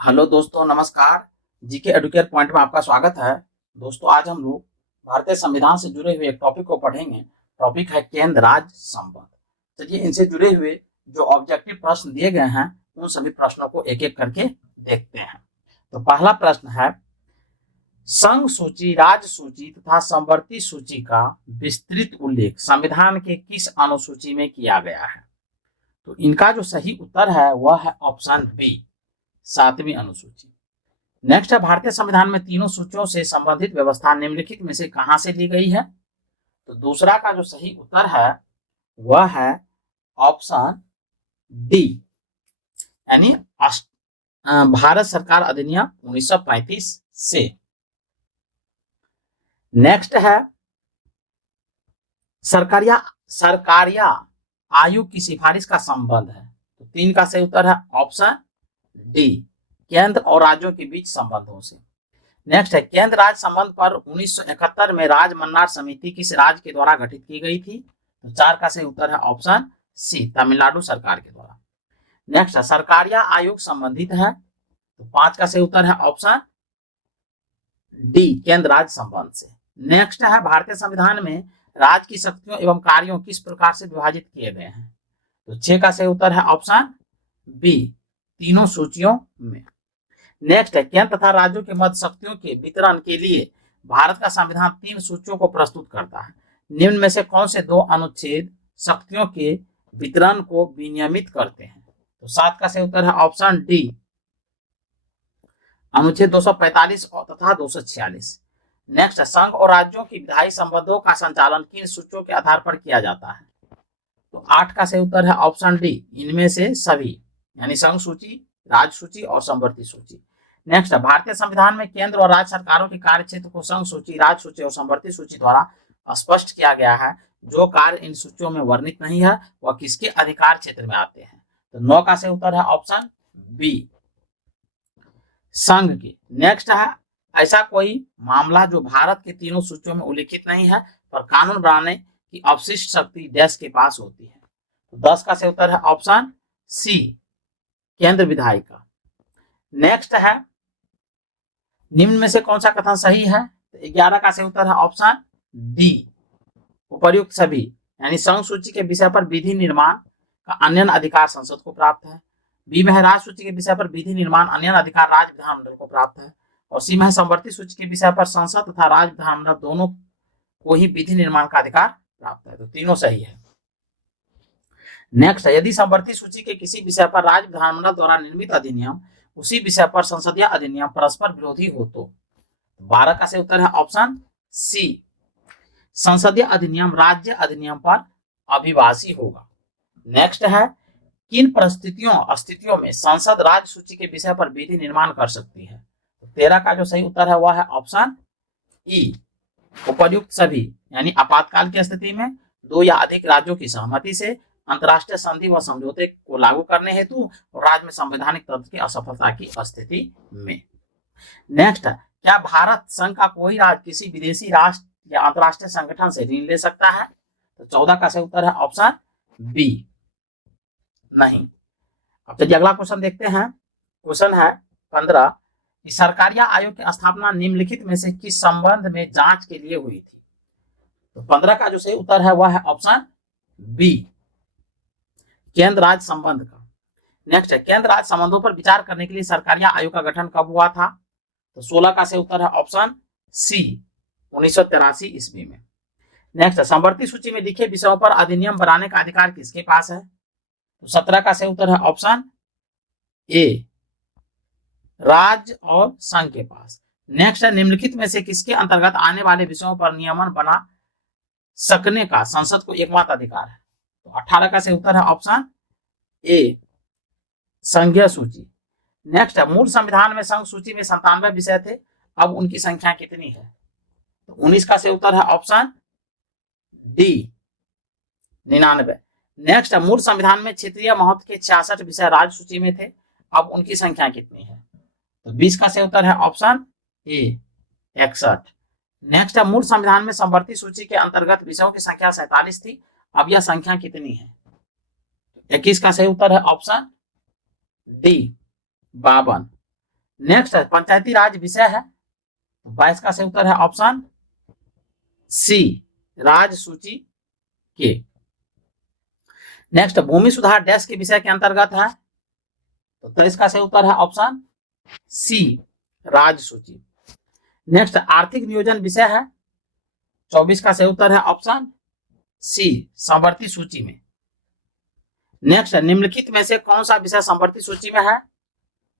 Hello दोस्तों, नमस्कार। GK educate point में आपका स्वागत है। दोस्तों, आज हम लोग भारतीय संविधान से जुड़े हुए एक टॉपिक को पढ़ेंगे। टॉपिक है केंद्र राज्य संबंध। चलिए, इनसे जुड़े हुए जो ऑब्जेक्टिव प्रश्न दिए गए हैं उन सभी प्रश्नों को एक एक करके देखते हैं। तो पहला प्रश्न है, संघ सूची, राज्य सूची तथा समवर्ती सूची का विस्तृत उल्लेख संविधान के किस अनुसूची में किया गया है? तो इनका जो सही उत्तर है वह है ऑप्शन बी, 7वीं अनुसूची। नेक्स्ट है, भारतीय संविधान में तीनों सूचियों से संबंधित व्यवस्था निम्नलिखित में से कहां से ली गई है? तो दूसरा का जो सही उत्तर है वह है ऑप्शन डी, यानी भारत सरकार अधिनियम 1935 से। नेक्स्ट है, सरकारिया आयोग की सिफारिश का संबंध है। तो 3 का सही उत्तर है ऑप्शन डी, केंद्र और राज्यों के बीच संबंधों से। नेक्स्ट है, केंद्र राज्य संबंध पर 1971 में राज मन्नार समिति किस राज्य के द्वारा गठित की गई थी? तो 4 का सही उत्तर है ऑप्शन सी, तमिलनाडु सरकार के द्वारा। नेक्स्ट है, सरकारिया आयोग संबंधित है। तो 5 का सही उत्तर है ऑप्शन डी, केंद्र राज्य संबंध से। नेक्स्ट है, भारतीय संविधान में राज्य की शक्तियों एवं कार्यों किस प्रकार से विभाजित किए गए हैं? तो 6 का सही उत्तर है ऑप्शन बी, तीनों सूचियों में। नेक्स्ट है, केंद्र तथा राज्यों के मध्य शक्तियों के वितरण के लिए भारत का संविधान 3 सूचियों को प्रस्तुत करता है। निम्न में से कौन से 2 अनुच्छेद शक्तियों के वितरण को विनियमित करते हैं? तो 7 का सही उत्तर है ऑप्शन डी, अनुच्छेद 245 तथा 246। नेक्स्ट है, संघ और राज्यों की विधायी संबंधों का संचालन किन सूचियों के आधार पर किया जाता है? तो 8 का सही उत्तर है ऑप्शन डी, इनमें से सभी, यानी संघ सूची, राज्य सूची और समवर्ती सूची। नेक्स्ट है, भारतीय संविधान में केंद्र और राज्य सरकारों के कार्य क्षेत्र को संघ सूची, राज्य सूची और समवर्ती सूची द्वारा स्पष्ट किया गया है। जो कार्य इन सूचियों में वर्णित नहीं है वह किसके अधिकार क्षेत्र में आते हैं? तो 9 का सही उत्तर है ऑप्शन बी, संघ के। नेक्स्ट है, ऐसा कोई मामला जो भारत के तीनों सूचियों में उल्लिखित नहीं है पर कानून बनाने की अवशिष्ट शक्ति देश के पास होती है? तो 10 का सही उत्तर है ऑप्शन सी, केंद्र विधायिका। नेक्स्ट है, निम्न में से कौन सा कथन सही है? तो 11 का सही उत्तर है ऑप्शन डी, उपर्युक्त सभी, यानी संघ सूची के विषय पर विधि निर्माण का अन्य अधिकार संसद को प्राप्त है। बी में है, राज्य सूची के विषय पर विधि निर्माण अन्य अधिकार राज्य विधानमंडल को प्राप्त है। और सी में है, समवर्ती सूची के विषय पर संसद तथा राज्य विधानमंडल दोनों को ही विधि निर्माण का अधिकार प्राप्त है। तो तीनों सही है। नेक्स्ट है, यदि समवर्ती सूची के किसी विषय पर राज्य विधानमंडल द्वारा निर्मित अधिनियम उसी विषय पर संसदीय अधिनियम परस्पर विरोधी हो तो? 12 का सही उत्तर है ऑप्शन सी, संसदीय अधिनियम राज्य अधिनियम पर अभिभाषी होगा। नेक्स्ट है, किन स्थितियों में संसद राज्य सूची के विषय पर विधि निर्माण कर सकती है? 13 का जो सही उत्तर है वह है ऑप्शन ई, उपर्युक्त सभी, यानी आपातकाल की स्थिति में 2 या अधिक राज्यों की सहमति से अंतरराष्ट्रीय संधि व समझौते को लागू करने हेतु और राज्य में संवैधानिक तंत्र की असफलता की स्थिति में। नेक्स्ट है, क्या भारत संघ का कोई राज्य किसी विदेशी राष्ट्र या अंतरराष्ट्रीय संगठन से ऋण ले सकता है? तो 14 का सही उत्तर है ऑप्शन बी, नहीं। अब चलिए अगला क्वेश्चन देखते हैं। क्वेश्चन है 15, कि सरकारिया आयोग की स्थापना निम्नलिखित में से किस संबंध में जांच के लिए हुई थी? तो 15 का जो सही उत्तर है वह है ऑप्शन बी, केंद्र राज्य संबंध का। नेक्स्ट है, केंद्र राज्य संबंधों पर विचार करने के लिए सरकारिया आयोग का गठन कब हुआ था? तो 16 का सही उत्तर है ऑप्शन सी, 1983 ईस्वी में। नेक्स्ट है, समवर्ती सूची में लिखे विषयों पर अधिनियम बनाने का अधिकार किसके पास है? तो 17 का सही उत्तर है ऑप्शन ए, राज्य और संघ के पास। नेक्स्ट है, निम्नलिखित में से किसके अंतर्गत आने वाले विषयों पर नियमन बना सकने का संसद को एकमात्र अधिकार है? तो 18 का सही उत्तर है ऑप्शन ए, संघीय सूची। नेक्स्ट है, मूल संविधान में संघ सूची में 97 विषय थे, अब उनकी संख्या कितनी है? तो 19 का सही उत्तर है ऑप्शन डी, 99। नेक्स्ट है, मूल संविधान में क्षेत्रीय महत्व के 66 विषय राज्य सूची में थे, अब उनकी संख्या कितनी है? तो 20 का सही उत्तर है ऑप्शन ए, 61। नेक्स्ट है, मूल संविधान में समवर्ती सूची के अंतर्गत विषयों की संख्या 47 थी, अब यह संख्या कितनी है? 21 का सही उत्तर है ऑप्शन डी, 52। नेक्स्ट है पंचायती राज विषय है, 22 का सही उत्तर है ऑप्शन सी, राज सूची के। नेक्स्ट भूमि सुधार डैश के विषय के अंतर्गत है, तो 23 का सही उत्तर है ऑप्शन सी, राज सूची। नेक्स्ट आर्थिक नियोजन विषय है, 24 का सही उत्तर है ऑप्शन सी, समवर्ती सूची में। नेक्स्ट निम्नलिखित में से कौन सा विषय समवर्ती सूची में है,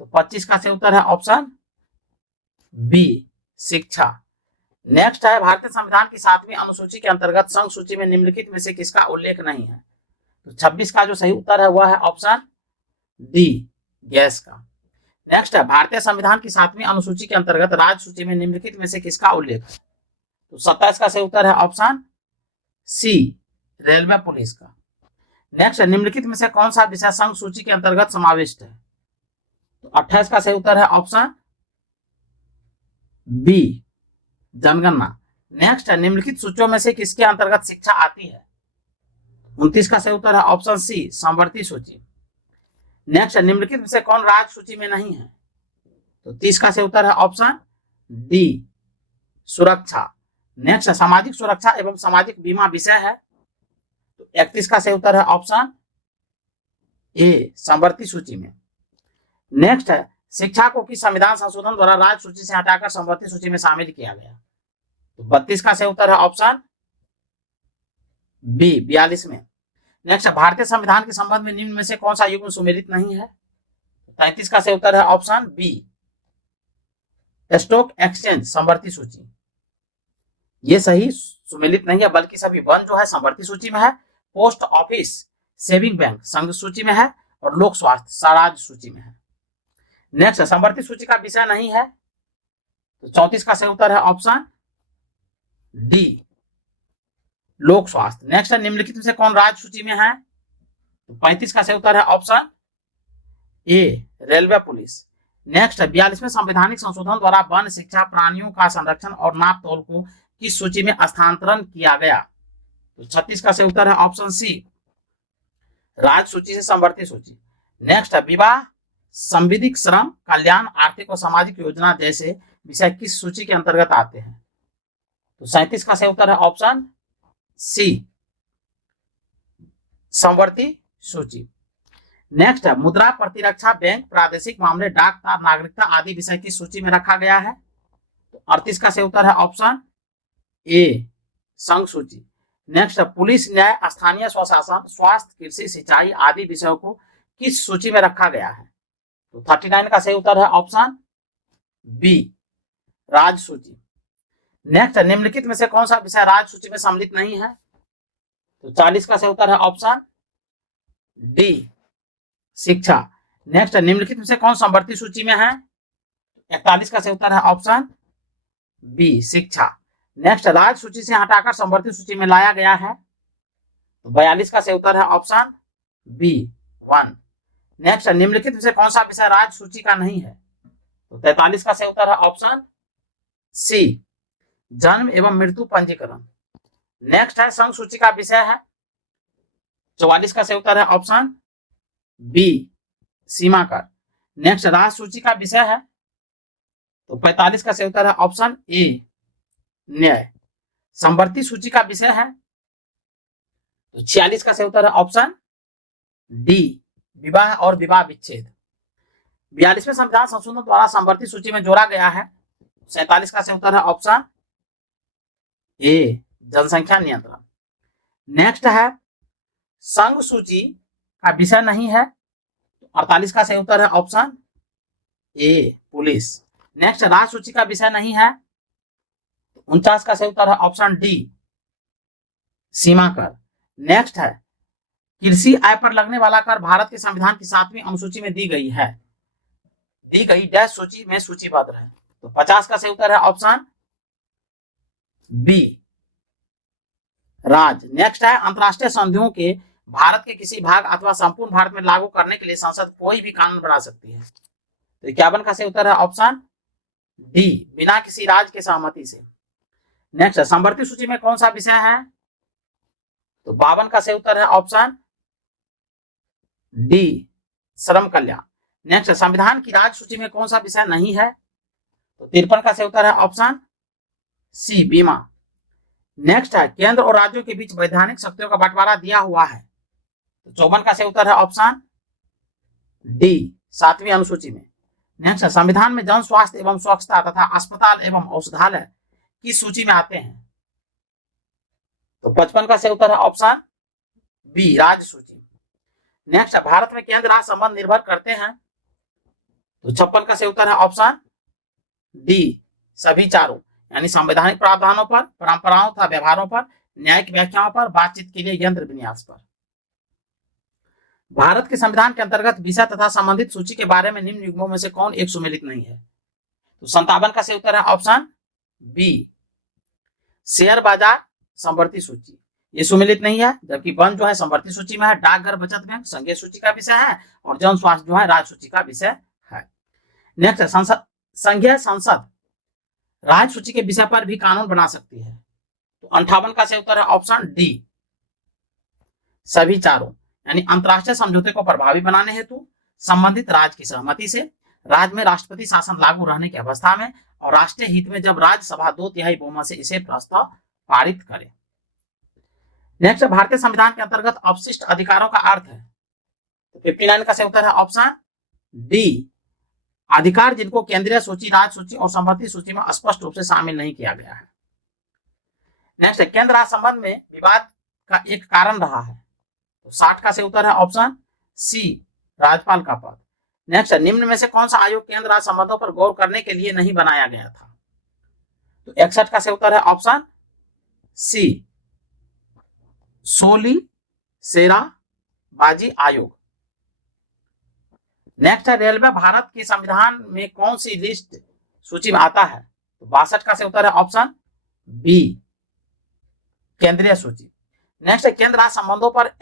तो 25 का सही उत्तर है ऑप्शन बी, शिक्षा। नेक्स्ट है भारतीय संविधान की 7वीं अनुसूची के अंतर्गत संघ सूची में निम्नलिखित में से किसका उल्लेख नहीं है, तो 26 का जो सही उत्तर है वह है ऑप्शन डी, गैस का। नेक्स्ट है भारतीय संविधान की 7वीं अनुसूची के अंतर्गत राज्य सूची में निम्नलिखित में से किसका उल्लेख है, तो 27 का सही उत्तर है ऑप्शन सी, रेलवे पुलिस का। नेक्स्ट निम्नलिखित में से कौन सा विषय संघ सूची के अंतर्गत समाविष्ट है, तो 28 का सही उत्तर है ऑप्शन बी, जनगणना। नेक्स्ट है निम्नलिखित सूचियों में से किसके अंतर्गत शिक्षा आती है, 29 का सही उत्तर है ऑप्शन सी, समवर्ती सूची। नेक्स्ट निम्नलिखित में से कौन राज्य सूची में नहीं है, तो 30 का सही उत्तर है ऑप्शन डी, सुरक्षा। नेक्स्ट सामाजिक सुरक्षा एवं सामाजिक बीमा विषय है, तो 31 का सही उत्तर है ऑप्शन ए, समवर्ती सूची में। नेक्स्ट है शिक्षा को किस संविधान संशोधन द्वारा राज्य सूची से हटाकर समवर्ती सूची में शामिल किया गया, तो 32 का सही उत्तर है ऑप्शन बी, 42 में। नेक्स्ट भारतीय संविधान के संबंध में निम्न में से कौन सा युग्म सुमेलित नहीं है, 33 का सही उत्तर है ऑप्शन बी, स्टॉक एक्सचेंज, समवर्ती सूची। ये सही सुमेलित नहीं है, बल्कि सभी वन जो है समवर्ती सूची में है, पोस्ट ऑफिस, सेविंग बैंक संघ सूची में है, और लोक स्वास्थ्य राज्य सूची में है। नेक्स्ट समवर्ती सूची का विषय नहीं है, तो 34 का सही उत्तर है ऑप्शन डी, लोक स्वास्थ्य। नेक्स्ट निम्नलिखित में से कौन राज्य सूची में है, तो 35 का सही उत्तर है option A, railway police. Next 42वें संवैधानिक संशोधन द्वारा वन, शिक्षा, प्राणियों का संरक्षण और नाप तोल को किस सूची में स्थानांतरण किया गया, तो 36 का सही उत्तर है ऑप्शन सी, राज्य सूची से समवर्ती सूची। नेक्स्ट विवाह, संविधिक श्रम, कल्याण, आर्थिक और सामाजिक योजना जैसे विषय किस सूची के अंतर्गत आते हैं, तो 37 का सही उत्तर है ऑप्शन सी, समवर्ती सूची। नेक्स्ट है मुद्रा, प्रतिरक्षा, बैंक, प्रादेशिक मामले, डाक, तार, नागरिकता आदि विषय की सूची में रखा गया है, तो 38 का सही उत्तर है ऑप्शन ए, संघ सूची। नेक्स्ट पुलिस, न्याय, स्थानीय स्वशासन, स्वास्थ्य, कृषि, सिंचाई आदि विषयों को किस सूची में रखा गया है, तो 39 का सही उत्तर है ऑप्शन बी, राज्य सूची। नेक्स्ट निम्नलिखित में से कौन सा विषय राज्य सूची में सम्मिलित नहीं है, तो 40 का सही उत्तर है ऑप्शन डी, शिक्षा। नेक्स्ट निम्नलिखित में से कौन समवर्ती सूची में है, 41 का सही उत्तर है ऑप्शन बी, शिक्षा। नेक्स्ट राज्य सूची से हटाकर समवर्ती सूची में लाया गया है, तो 42 का सही उत्तर है ऑप्शन बी, 1। नेक्स्ट निम्नलिखित में से कौन सा विषय राज्य सूची का नहीं है, तो 43 का सही उत्तर है ऑप्शन सी, जन्म एवं मृत्यु पंजीकरण। नेक्स्ट है संघ सूची का विषय है, 44 का सही उत्तर है ऑप्शन बी, सीमा कर। नेक्स्ट राज्य सूची का विषय है, तो 45 का सही उत्तर है ऑप्शन ए, न्याय। समवर्ती सूची का विषय है, तो 46 का सही उत्तर है ऑप्शन डी, विवाह और विवाह विच्छेद। 42वें संविधान संशोधन द्वारा समवर्ती सूची में जोड़ा गया है, 47 का सही उत्तर है ऑप्शन ए, जनसंख्या नियंत्रण। नेक्स्ट है संघ सूची का विषय नहीं है, 48 का सही उत्तर है ऑप्शन ए, पुलिस। नेक्स्ट राज्य सूची का विषय नहीं है, 49 का सही उत्तर है ऑप्शन डी, सीमा कर। नेक्स्ट है कृषि आय पर लगने वाला कर भारत के संविधान की 7वीं अनुसूची में दी गई डैश सूची में सूचीबद्ध है, तो 50 का सही उत्तर है ऑप्शन बी, राज्य। नेक्स्ट है अंतरराष्ट्रीय संधियों के भारत के किसी भाग अथवा संपूर्ण भारत में लागू करने के लिए संसद कोई भी कानून बना सकती है, तो 51 का सही उत्तर है ऑप्शन डी, बिना किसी राज्य के सहमति से। नेक्स्ट समवर्ती सूची में कौन सा विषय है, तो 52 का सही उत्तर है ऑप्शन डी, श्रम कल्याण। नेक्स्ट, संविधान की राज्य सूची में कौन सा विषय नहीं है? तो 53 का सही उत्तर है ऑप्शन सी, बीमा। नेक्स्ट है, केंद्र और राज्यों के बीच वैधानिक शक्तियों का बंटवारा दिया हुआ है। तो 54 का सही उत्तर है ऑप्शन डी, 7वीं अनुसूची में। नेक्स्ट, संविधान में जन स्वास्थ्य एवं स्वच्छता तथा अस्पताल एवं औषधालय किस सूची में आते हैं? तो 55 का सही उत्तर है ऑप्शन बी, राज्य सूची। नेक्स्ट, भारत में केंद्र राज्य संबंध निर्भर करते हैं। तो 56 का सही उत्तर है ऑप्शन डी, सभी चारों, यानी संवैधानिक प्रावधानों पर, परंपराओं तथा व्यवहारों पर, न्यायिक व्याख्याओं पर, बातचीत के लिए यंत्र विन्यास पर। भारत के संविधान के अंतर्गत विषय तथा संबंधित सूची के बारे में निम्न युग्मों में से कौन एक सुमेलित नहीं है? तो 57 का सही उत्तर है ऑप्शन बी, शेयर बाजार समवर्ती सूची, ये सुमेलित नहीं है, जबकि वन जो है समवर्ती सूची में है, डाकघर बचत बैंक संघीय सूची का विषय है, और जन स्वास्थ्य जो है राज्य सूची का विषय है। नेक्स्ट, संघीय संसद राज्य सूची के विषय पर भी कानून बना सकती है। तो 58 का सही उत्तर है ऑप्शन डी, सभी चारों, यानी अंतरराष्ट्रीय समझौते को प्रभावी बनाने हेतु, संबंधित राज्य की सहमति से, राज्य में राष्ट्रपति शासन लागू रहने की अवस्था में, और राष्ट्रीय हित में जब राज्यसभा 2/3 बहुमत से इसे प्रस्ताव पारित करे। नेक्स्ट, भारतीय संविधान के अंतर्गत अवशिष्ट अधिकारों का अर्थ है। तो 59 का सही उत्तर है ऑप्शन डी, अधिकार जिनको केंद्रीय सूची, राज्य सूची और समवर्ती सूची में स्पष्ट रूप से शामिल नहीं किया गया है। नेक्स्ट, केंद्र राज्य संबंध में विवाद का एक कारण रहा है। तो 60 का सही उत्तर है ऑप्शन सी, राज्यपाल का पद। नेक्स्ट, निम्न में से कौन सा आयोग केंद्र राज्य संबंधों पर गौर करने के लिए नहीं बनाया गया था? तो 61 का सही उत्तर है ऑप्शन सी, सोली सेरा बाजी आयोग। नेक्स्ट है, रेलवे भारत के संविधान में कौन सी लिस्ट सूची में आता है? तो 62 का सही उत्तर है ऑप्शन बी, केंद्रीय सूची। नेक्स्ट है, केंद्र राज्य संबंधों पर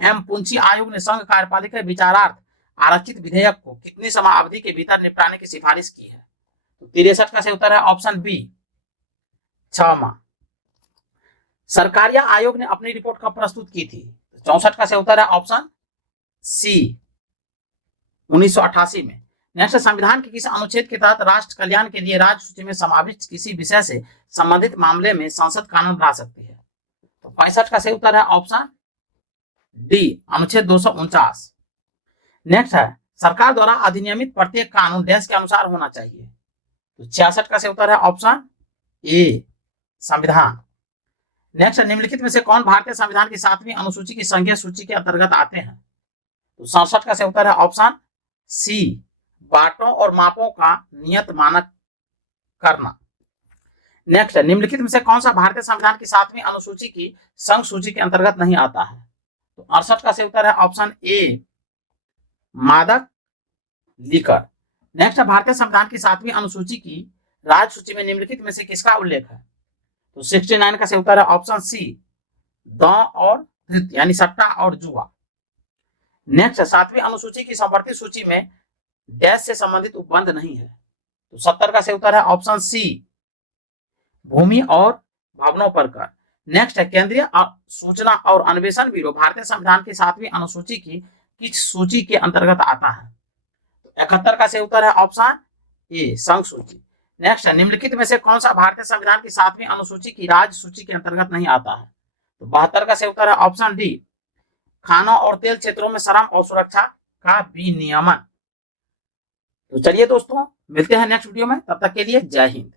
एम पुंची आयोग ने संघ कार्यपालिका के विचारार्थ आरक्षित विधेयक को कितनी समयावधि के भीतर निपटाने की सिफारिश की है? तो 63 का सही उत्तर है ऑप्शन बी, 6 माह। सरकारिया आयोग ने अपनी रिपोर्ट कब प्रस्तुत की थी? तो 64 का सही उत्तर है ऑप्शन सी, 1988 में। नेक्स्ट, संविधान के किसी अनुच्छेद के तहत राष्ट्र कल्याण के लिए राज्य सूची में समाविष्ट किसी विषय से संबंधित मामले में संसद कानून बना सकती है? तो 65 का सही उत्तर है ऑप्शन डी, अनुच्छेद 249। नेक्स्ट है, सरकार द्वारा अधिनियमित प्रत्येक कानून देश के अनुसार होना चाहिए। तो 66 का सही उत्तर है ऑप्शन ए, संविधान। नेक्स्ट, निम्नलिखित में से कौन भारतीय संविधान की 7वीं अनुसूची की संघीय सूची के अंतर्गत आते हैं? तो 67 का सही उत्तर है ऑप्शन सी, बाटों और मापों का नियत मानक करना। नेक्स्ट, निम्नलिखित में से कौन सा भारतीय संविधान की 7वीं अनुसूची की संघ सूची के अंतर्गत नहीं आता है? तो 68 का सही उत्तर है ऑप्शन ए, मादक लिकर। नेक्स्ट, भारतीय संविधान की 7वीं अनुसूची की राज्य सूची में निम्नलिखित में से किसका उल्लेख है? तो 69 का सही उत्तर है ऑप्शन सी, दांव और धृत, यानी सट्टा और जुआ। नेक्स्ट, 7वीं अनुसूची की समवर्ती सूची में डैश से संबंधित उपबंध नहीं है। तो 70 का सही उत्तर है ऑप्शन सी, भूमि और भवनों पर कर। नेक्स्ट है, केंद्रीय सूचना और अन्वेषण ब्यूरो भारतीय संविधान की 7वीं अनुसूची की किस सूची के अंतर्गत आता है? तो 71 का सही उत्तर है ऑप्शन ए, संघ सूची। नेक्स्ट, निम्नलिखित में से कौन सा भारतीय संविधान की 7वीं अनुसूची की राज्य सूची के अंतर्गत नहीं आता है? तो 72 का सही उत्तर है ऑप्शन डी, खानों और तेल क्षेत्रों में श्रम और सुरक्षा का विनियमन। तो चलिए दोस्तों, मिलते हैं नेक्स्ट वीडियो में, तब तक के लिए जय हिंद।